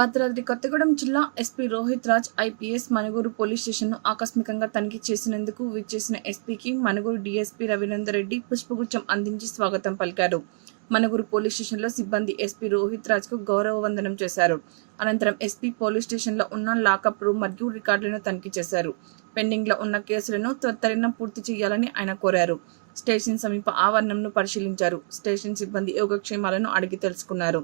భద్రాద్రి కొత్తగూడెం జిల్లా SP Rohit Raj IPS Manuguru police స్టేషన్ను ఆకస్మికంగా తనిఖీ చేసినందుకు విచ్చేసిన ఎస్పీకి మనుగూరు డీఎస్పీ రవీందర్ రెడ్డి పుష్పగుచ్చం అందించి స్వాగతం పలికారు. మనుగూరు పోలీస్ స్టేషన్లో సిబ్బంది ఎస్పీ రోహిత్ రాజ్కు గౌరవ వందనం చేశారు. అనంతరం ఎస్పీ పోలీస్ స్టేషన్లో ఉన్న లాకప్ రూమ్ మరియు రికార్డులను తనిఖీ చేశారు. పెండింగ్లో ఉన్న కేసులను త్వరితగిన పూర్తి చేయాలని ఆయన కోరారు. స్టేషన్ సమీప ఆవరణంను పరిశీలించారు. స్టేషన్ సిబ్బంది యోగక్షేమాలను అడిగి తెలుసుకున్నారు.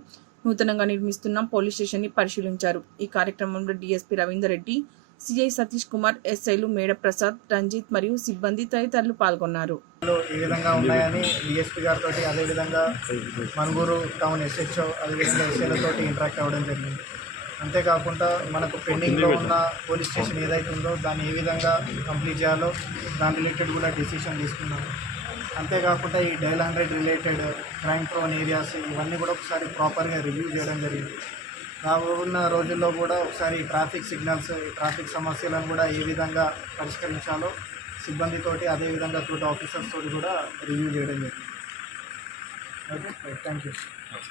నూతనంగా నిర్మిస్తున్న పోలీస్ స్టేషన్ని పరిశీలించారు. ఈ కార్యక్రమంలో డీఎస్పీ రవీందర్ రెడ్డి సిఐ సతీష్ కుమార్ ఎస్ఐలు మేడ ప్రసాద్ రంజిత్ మరియు సిబ్బంది తదితరులు పాల్గొన్నారు. ఈ విధంగా ఉన్నాయని డిఎస్పీ గారితో అదేవిధంగా మనుగూరు టౌన్ ఎస్హెచ్ఓ అదేవిధంగా ఎస్ఐలతో ఇంటరాక్ట్ అవ్వడం జరిగింది. అంతేకాకుండా మనకు పెండింగ్లో ఉన్న పోలీస్ స్టేషన్ ఏదైతే ఉందో దాన్ని ఏ విధంగా కంప్లీట్ చేయాలో దాని రిలేటెడ్ కూడా డిసిషన్ తీసుకున్నాము అంతేకాకుండా ఈ dial hundred related crime prone areas ఇవన్నీ కూడా ఒకసారి ప్రాపర్గా రివ్యూ చేయడం జరిగింది. రాబోతున్న రోజుల్లో కూడా ఒకసారి ట్రాఫిక్ సిగ్నల్స్ ట్రాఫిక్ సమస్యలను కూడా ఏ విధంగా పరిష్కరించాలో సిబ్బందితోటి అదేవిధంగా తోటి ఆఫీసర్స్ తోటి కూడా రివ్యూ చేయడం జరిగింది. Okay thank you